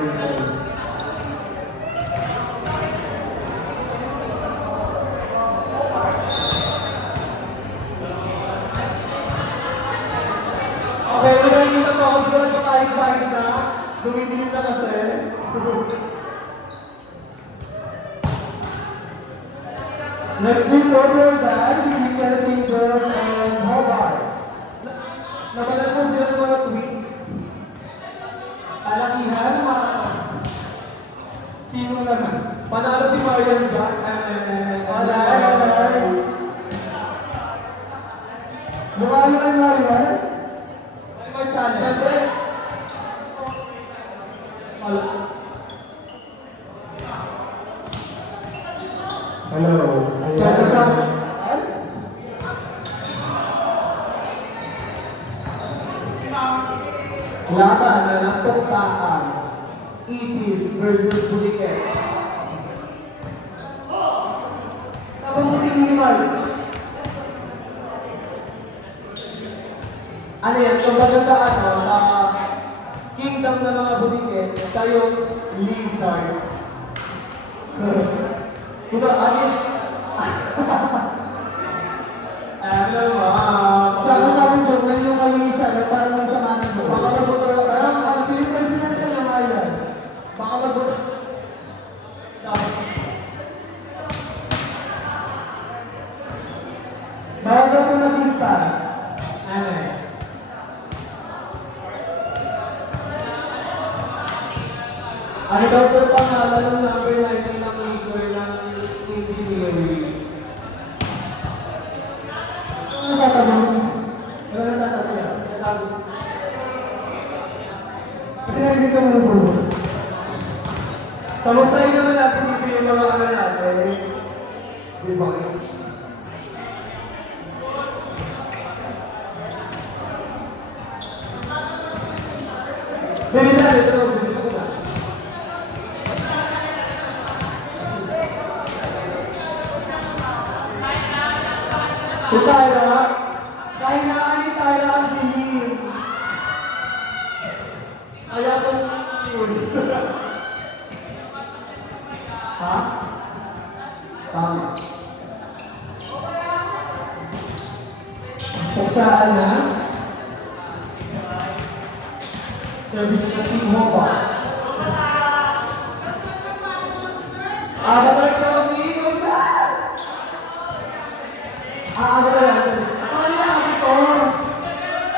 Okay, hindi na to. Siguro ito kahit-kahit na. Dumidilim na kasi. Next week, order that between Chelsea Angels and Hobarts. Nabalan mo sila ng mga tweets. Kalakihan, sino naman? Panalo si Marian Jack. Alay. Bukayo kay Marian? May challenge. Siyempre. Hello. Laban na ng Poktaan. Itis versus Buliket. Tapos mo tinimal. Ano yan? Kumbaga sa kingdom ng mga Buliket, siya yung lizard. Diba, ano ba? Sa akin namin joke na yung kalisa na parang nasa manin mo. Baka magbuto parang ang Pilipinas ka na yan. Baka magbuto. Bago ko nagligtas. Ano eh? Ano daw po pangalan ng number 19 ng leader ng engineering? Ano tatanong? Ano tatanong? Kasi hindi ka muna po. Kamustahin naman natin dito yung mga ano natin. Di ba? Bilisan ito. Si Tyra, kahinaan ni Tyra ang dilim. Kaya kung yun. Ha? Tama. Pagsaan na. Service na Team Hobarts. Babalik ko si Hobarts! Ano ba yan? Ano yan? Ito?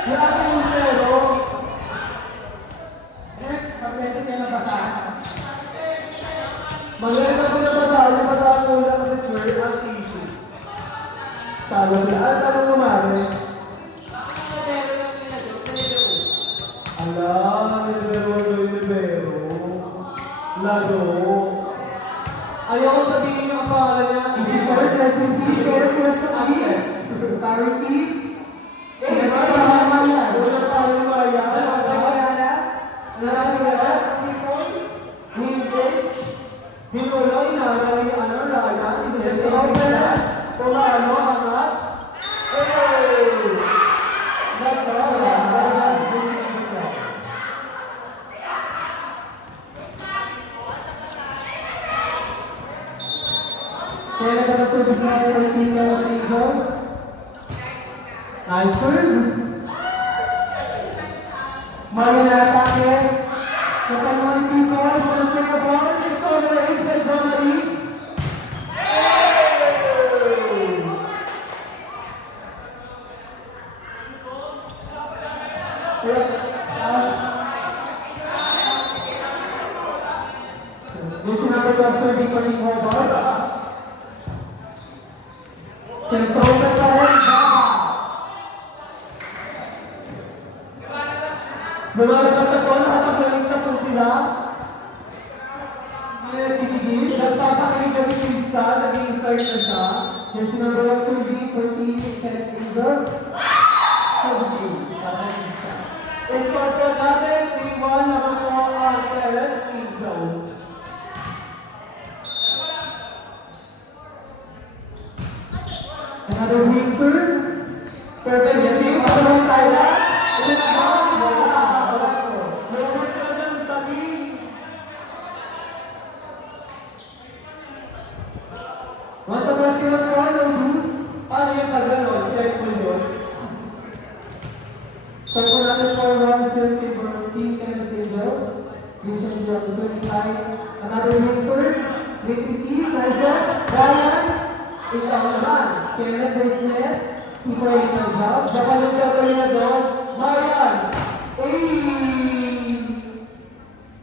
Wala ka yung pero. Pagpete kayo nabasahan. Maganda ko nabasahan. Nabasahan ko lang sa sir ang issue. Sabi ko, ano tanong mo mami? Ala, nilibero. Lado. Ayaw ko sabihin yung pangalan niya. Isi-short na si pero sila sa akin. Parity. Eh, parang Maria. Doon parang Maria. Ano Mariana? Mariana? Vintage? Binuloy na ano, Raya. Isa sa opera. Kung ano, anak. Hey! Kaya nagkakaservice natin sa team ng Los Angeles. Nice serve. Mali na atake. Sa pangalang pieces, from Singapore, it's over ace by John Marie. This is number 12 serving for Team Hobarts. Sensosa pa rin, Baba. Lumalabas na po, nakapagaling na po sila. May nagtigigil, nagpapakilig kami yung isa, naging start na siya. There's number 1 serving for Team Chelsea Angels. Services, escort ka natin, 3-1, number 4, Chelsea Angels. Another wing serve. Perfect. Yes, yung kasama tayo. Ulit na. Wala. Robert Jordan, tabi. another 4-1 still favor Team Kenneth Angels. Christian Dion to service line. Another mixer. Great receive. Nice one. Ryan. Ikaw naman. Kenneth Bracelet. Keeper Angels House. Jakalong gagawin na doon. Marian.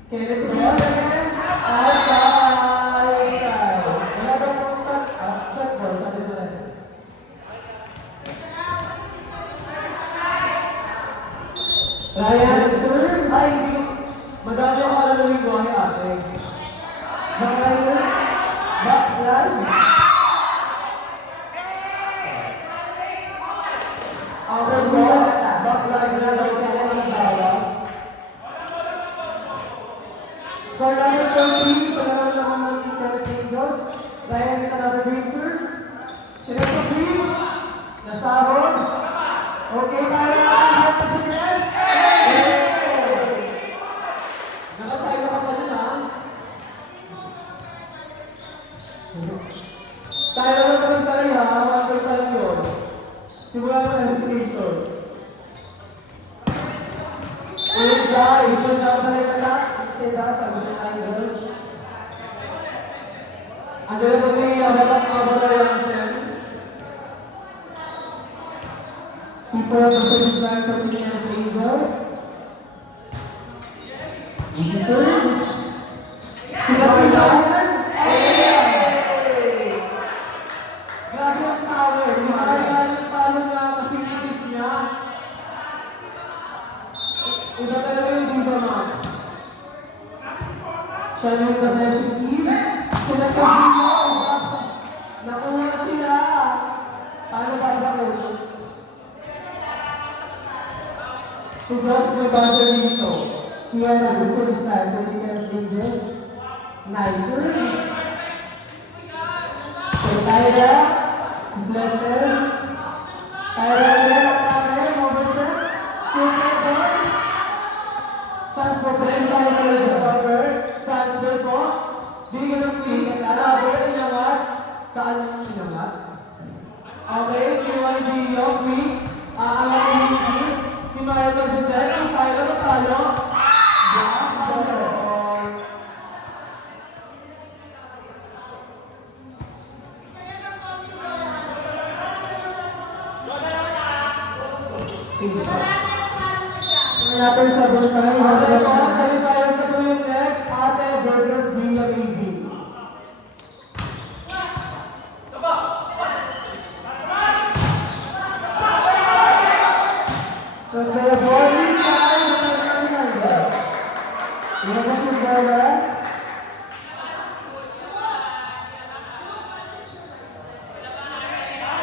Kenneth Dion again. Outside. Wala ba pong check ball. Sabi mo natin. Ryan, sir. Ay, hindi. Madami ako alam na yung buhay ate. Bakit? Baklan? Ako po, baklan na daw ka na ng dawa. Score number 13, sa naman naman ng Kenneth Angels. Ryan with another green, sir. Sinip sa green. Nasahod. Okay, tayo na. Hot na si Kenneth. Nakasaya ka pa dun, ha? Tayo lang naman tayo, ha? Water tayo yun. Simula mo na education. Ulit ka, ito na ang talaga na. Sida, sabi na tayo, George. Andiyan na po niya, abala yan siya. People of the service line for the Kenneth Angels. Easy serve. Sila po yan. Grabe ang power. Kaya yung palo nga kapilitis niya. Iba talaga yung dito na. Siya yung the blessing seed. Sila po dito. Nakuha na sila. Paano ba ba kayo? Sugat mo ba sa dito? Here na the service line for the Kenneth Angels. Nice serve. So Tyra, Fletter, Tyra ulit, Tyra, Moverson, Super Boy, transfer po rin tayo sa cover, transfer po, bigyan ng quick, Arabo, inangat, saan inangat? Okay, kinuha ni Gio, quick, aangat ni Nicky, si Maya Pagduset, ang Tyra matalo, natin sa Burkay, kami tayo sa tuwing next, Ate Burger Gila Baby. So, the bowling side, ilabas yung bola.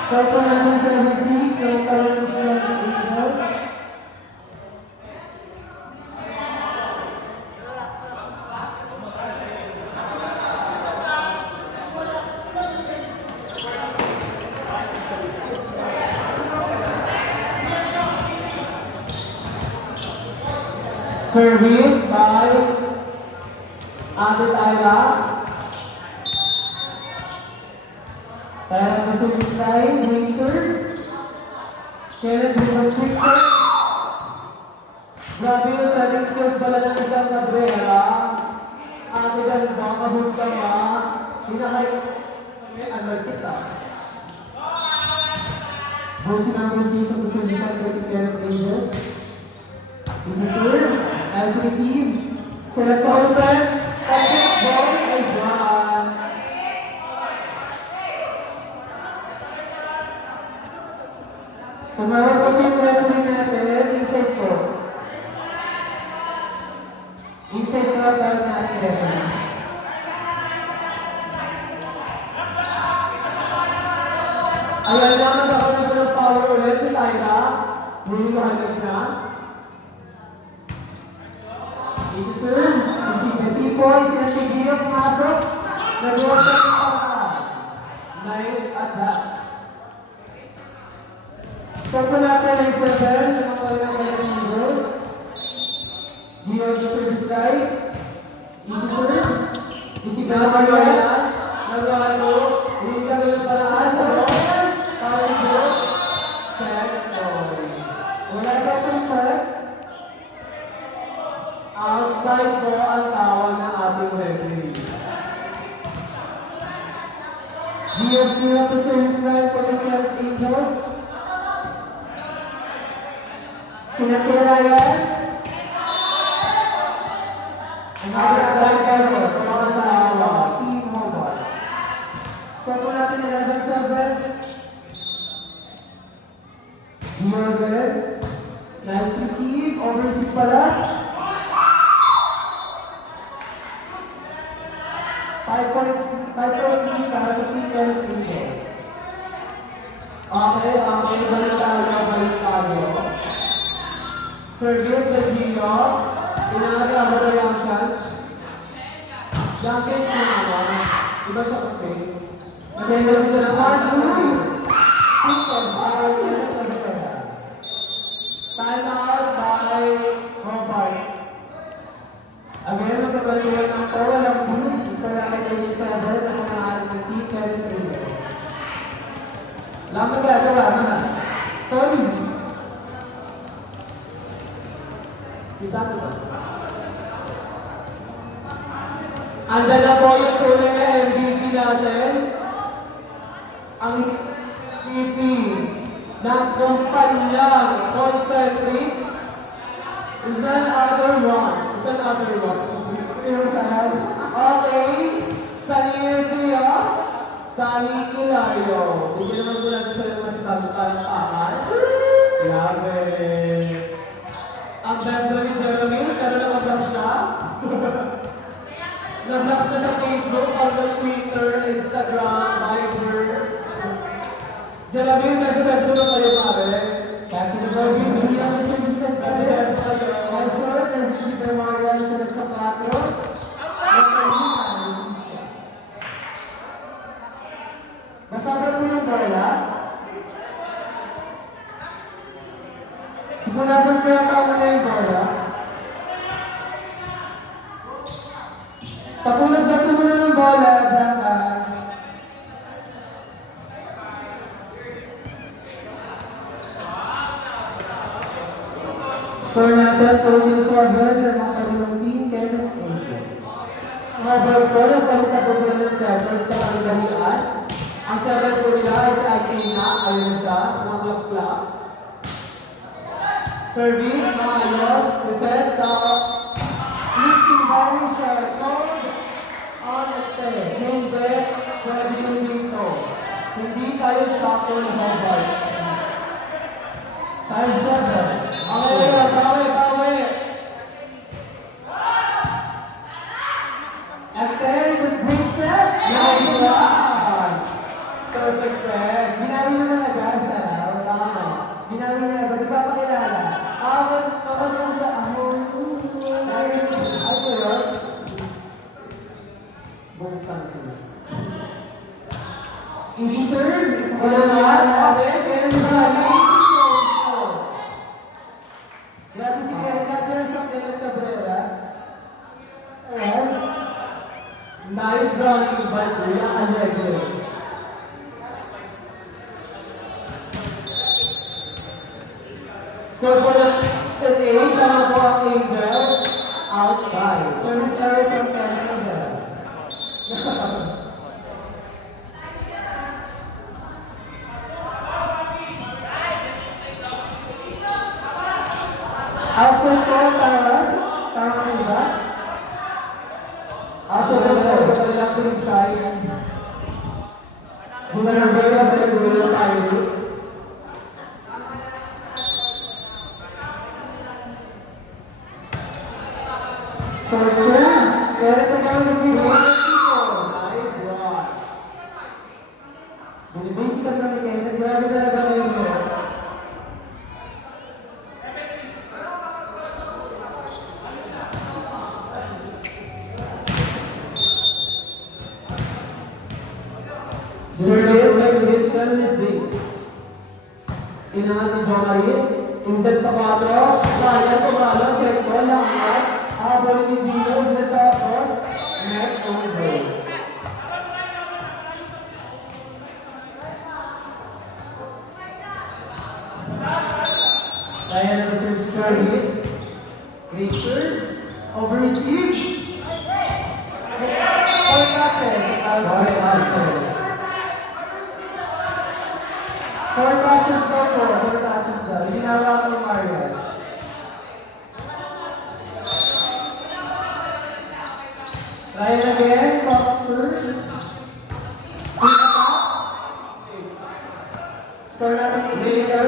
Start po natin 7-6, so tayo ng Angels. Service by Ate Tyra. Tyra na service line, wing serve. Kenneth Bukas quick serve. Grabe yung setting skills pala ng isang Cabrera. Ate Ganda, kabut ka ma. Hinakay kami, alert kita. Versi number 6 of the service line for the Kenneth Angels. This is serve. As received, sila sa open, pocket ball, ay dyan. Tumawag po yung referee natin, inside po. Inside po ang tawag na ating referee. Ayan naman ako na po ng power ulit, si Tyra. Muli ko hanggang na. Easy serve. Receive the people. Sila si Gio pumasok. Nag-work ang paka. Nice at that. Start po natin ang 7. Yung mga Kenneth Angels. Gio the service line. Easy serve. Easy ka naman yan. Nag-ano. Hindi kami ng paraan sa open. Power go. Check. Wala ka pong check. Offside po ang tawag ng ating referee. GST up the service line for the Cats Angels. Sinatira yan. Another flag error para sa Team Mobile. Start po natin 11-7. Morgan. Nice receive. Overseas pala. 5 points. 5 points para sa Team Cats Angels. Okay, balik tayo. Service the Gino. Inaagay ako na yung chance. Yung chance na naman. Iba siya kasi. Nagayang siya sa hard. Time out by Robert. Again, magkabaliwan ng to. Walang boost. Sa natin yung 7 na mga ating ng Team Cats Angels. Lang magagawa na. Sorry. Isa ko ba? Andyan na po yung tunay na MVP natin. Ang MVP ng kumpanyang Concentrix is another one. Pero saan? Okay. Saniyesiya. Sani Kilayo. Hindi naman ko lang siya yung masitang amal. Grabe. Ang best na ni Jeremy, pero nag-block siya. Nag-block siya sa Facebook, on Twitter, Instagram, Viber. Jeremy, nag-block mo kayo pare. Kasi nag-block hindi na sa service kasi sir, kasi si Bermarian sa nagsapato. Masabar mo yung bola? Punasan kaya tao na yung bola? Papunas na mo na ng bola, Blanca. Score natin, total 7 ng mga kanilang Team Cats Angels. Number 4, ang palita po sila ng 7 sa kanilang. Ang 7 po nila ay si Athena, ayun siya, mga klap-klap. Service, maayos, reset sa lifting body shot, code on the set. Hindi, pwede yung dito. Hindi tayo shuffle ng mobile. Time 7. Okay, bawi. After the great set, nice one. Perfect set. Ginawi naman agad sa tama. Ginawi niya, ba't ipapakilala? Tapos yung sa ay ko yun. Buksan sila. Easy serve. Wala na. Kaya sa grabe si Kaya sa Kenneth Cabrera. Ayan. Nice running by Kuya Alegre. Score for the 8, tama po ang Angel. Outside. Service error from Kenneth Cabrera. Outside po, tama. Tama po ba? Outside po, wala lang po yung try. Bunarabela sa gulo tayo. So, sir, kaya pa kami nag-video. Nice one. Binibasic ka kami kayo. Grabe talaga na yun. This is big. Inangat ni Jomari. Instead sa 4. Kaya tumalo. Check ko lang. Habang ni Gino. Instead sa 4. Net over. Kaya na service service. Richard. Over receive. 4 touches. 4 touches daw po. 4 touches daw. Ginawa ko ni Marian. Ryan again. Soft serve. Score natin yung later.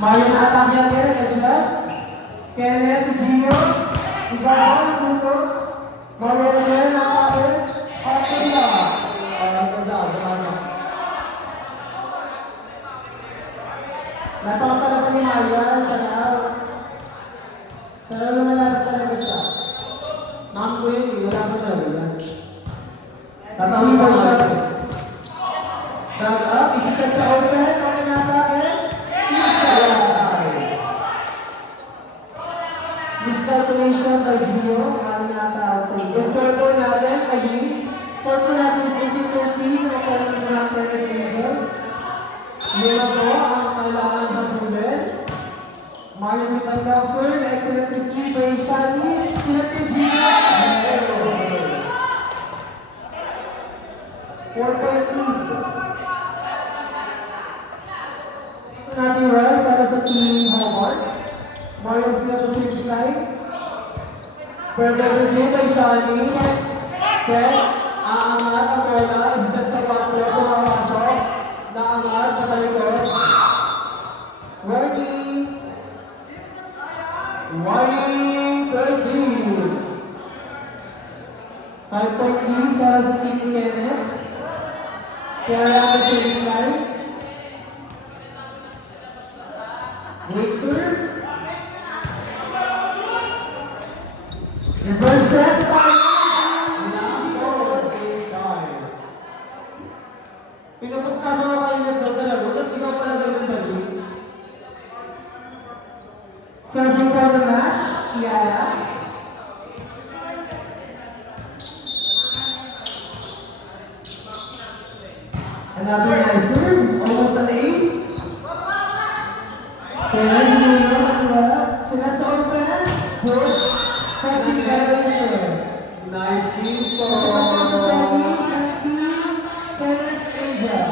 Mario na atake yan, adjust. Kenneth, Gio. Ibabaw, Luto. Mario again, atake. Okay na. Napapala ni Mario, sana lumalapit talaga siya. Ma'am Queen, wala mo na rin. Tatawin pa siya. Back up, isiset sa open, okay na atake. Miscalculation by Gio, mahal na ata. Yung score po natin, score po natin is 18-13, nakalagay po natin ng Angels. Lima po ang kailangan hatulin. Mario Mitalcauser, excellent receive by Shani, sinatid Gio. 4-point lead. Ito natin run para sa team Homeworks. Mario still at the same slide. Further review by Shani. Check. Aangat ang bola. Instead sa 4, pumapasok. Naangat sa talikod. Working. 13. 5-point lead para sa team ni Kenneth. Kaya lang sa same slide. Wait, sir. Reverse set. Pinupuksa mo kayo ng talaga. Ba't ikaw pala ganun dali? Serving for the match. Kiara. Another nice serve. Almost an ace. Kaya hindi mo nakuha. Sinasa open. Good. Catching violation. Nice team for Kenneth Angel.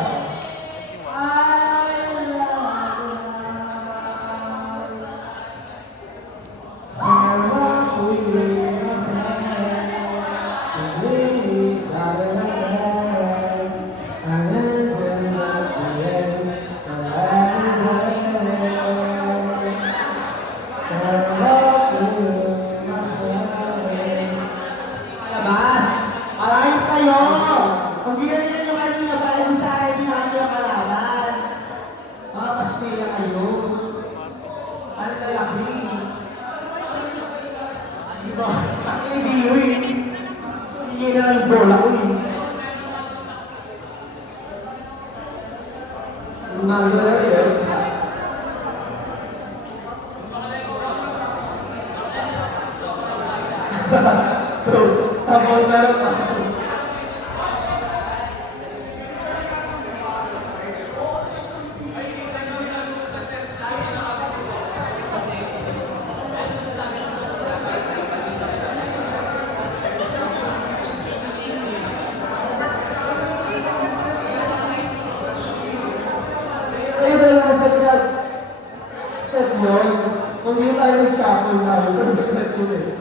Tapos meron pa. Kung hindi tayo nag-shuffle na, pero nag-shuffle eh.